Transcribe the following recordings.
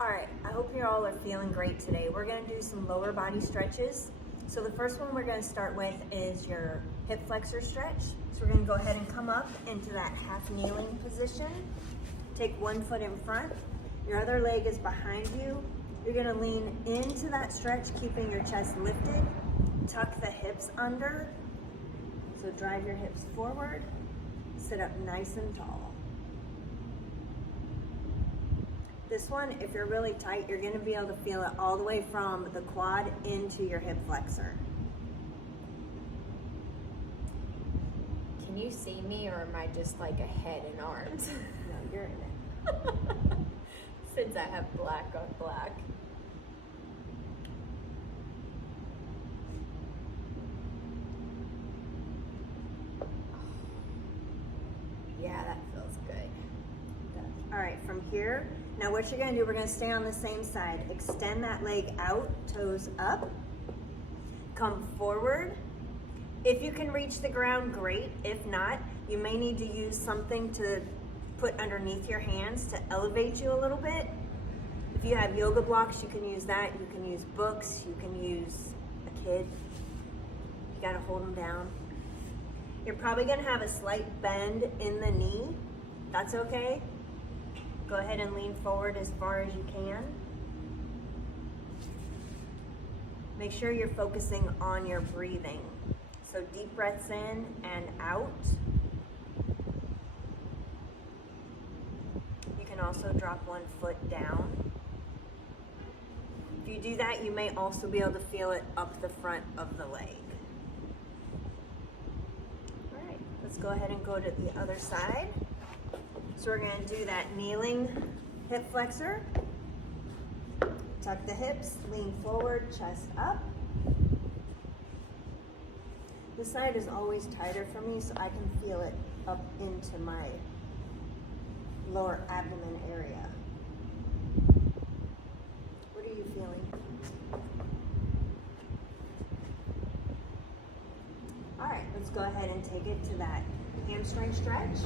All right, I hope you all are feeling great today. We're gonna do some lower body stretches. So the first one we're gonna start with is your hip flexor stretch. So we're gonna go ahead and come up into that half kneeling position. Take one foot in front, your other leg is behind you. You're gonna lean into that stretch, keeping your chest lifted. Tuck the hips under. So drive your hips forward, sit up nice and tall. This one, if you're really tight, you're gonna be able to feel it all the way from the quad into your hip flexor. Can you see me, or am I just like a head and arms? No, you're in it. Since I have black on black. Yeah, that feels good. All right, from here, now what you're gonna do, we're gonna stay on the same side. Extend that leg out, toes up. Come forward. If you can reach the ground, great. If not, you may need to use something to put underneath your hands to elevate you a little bit. If you have yoga blocks, you can use that. You can use books, you can use a kid. You gotta hold them down. You're probably gonna have a slight bend in the knee. That's okay. Go ahead and lean forward as far as you can. Make sure you're focusing on your breathing. So deep breaths in and out. You can also drop one foot down. If you do that, you may also be able to feel it up the front of the leg. All right, let's go ahead and go to the other side. So we're gonna do that kneeling hip flexor. Tuck the hips, lean forward, chest up. This side is always tighter for me, so I can feel it up into my lower abdomen area. What are you feeling? All right, let's go ahead and take it to that hamstring stretch.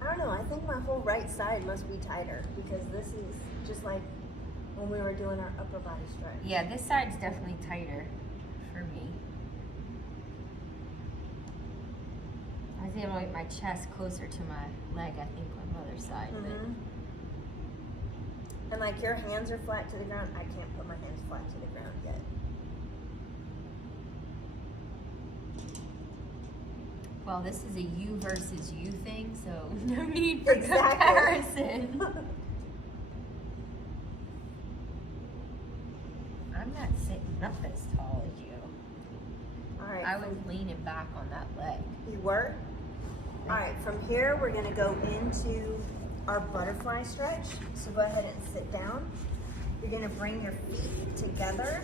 I don't know, I think my whole right side must be tighter because this is just like when we were doing our upper body stretch. Yeah, this side's definitely tighter for me. I was able to get my chest closer to my leg, I think, on the other side. Mm-hmm. And like your hands are flat to the ground, I can't put my hands flat to the ground yet. Well, this is a you versus you thing, so no need for Exactly. comparison. I'm not sitting up as tall as you. All right. I was leaning back on that leg. You were? All right, from here, we're gonna go into our butterfly stretch. So go ahead and sit down. You're gonna bring your feet together.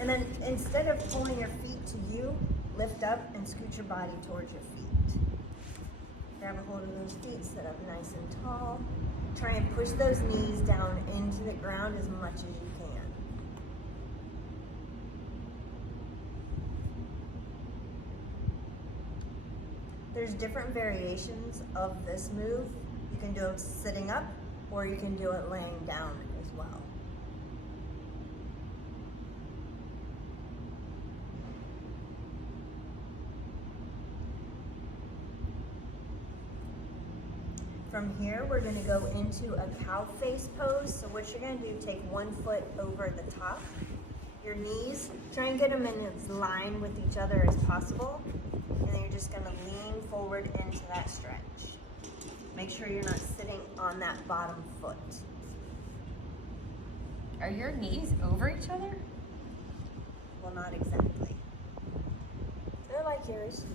And then instead of pulling your feet to you, lift up and scoot your body towards your feet. Grab a hold of those feet, sit up nice and tall. Try and push those knees down into the ground as much as you can. There's different variations of this move. You can do it sitting up, or you can do it laying down as well. From here, we're gonna go into a cow face pose. So what you're gonna do, take one foot over the top, your knees, try and get them in as line with each other as possible. And then you're just gonna lean forward into that stretch. Make sure you're not sitting on that bottom foot. Are your knees over each other? Well, not exactly. They're like yours.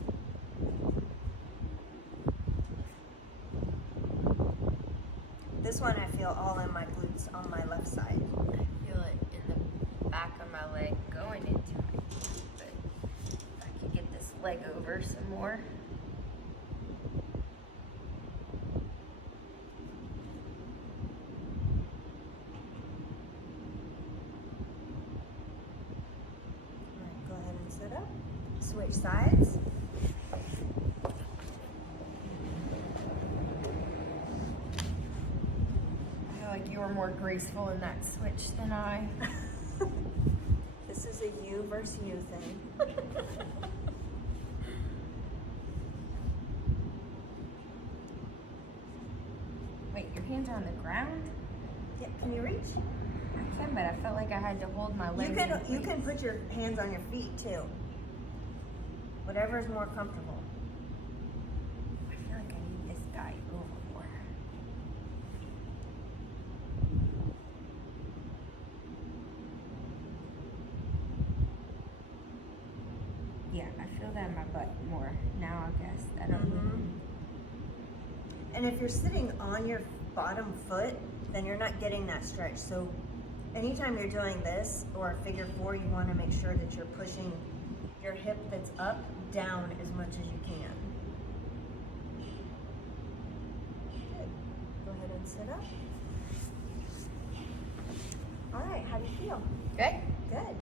This one I feel all in my glutes on my left side. I feel it in the back of my leg going into it. But if I could get this leg over some more. All right, go ahead and sit up. Switch sides. like you were more graceful in that switch than I. This is a you versus you thing. Wait, your hands are on the ground? Yeah, can you reach? I can, but I felt like I had to hold my legs. You can put your hands on your feet too. Whatever is more comfortable. I feel like I need this guy over more. Yeah, I feel that in my butt more now, I guess. I don't know. And if you're sitting on your bottom foot, then you're not getting that stretch. So anytime you're doing this or figure four, you want to make sure that you're pushing your hip that's up down as much as you can. Good. Go ahead and sit up. All right, how do you feel? Okay. Good.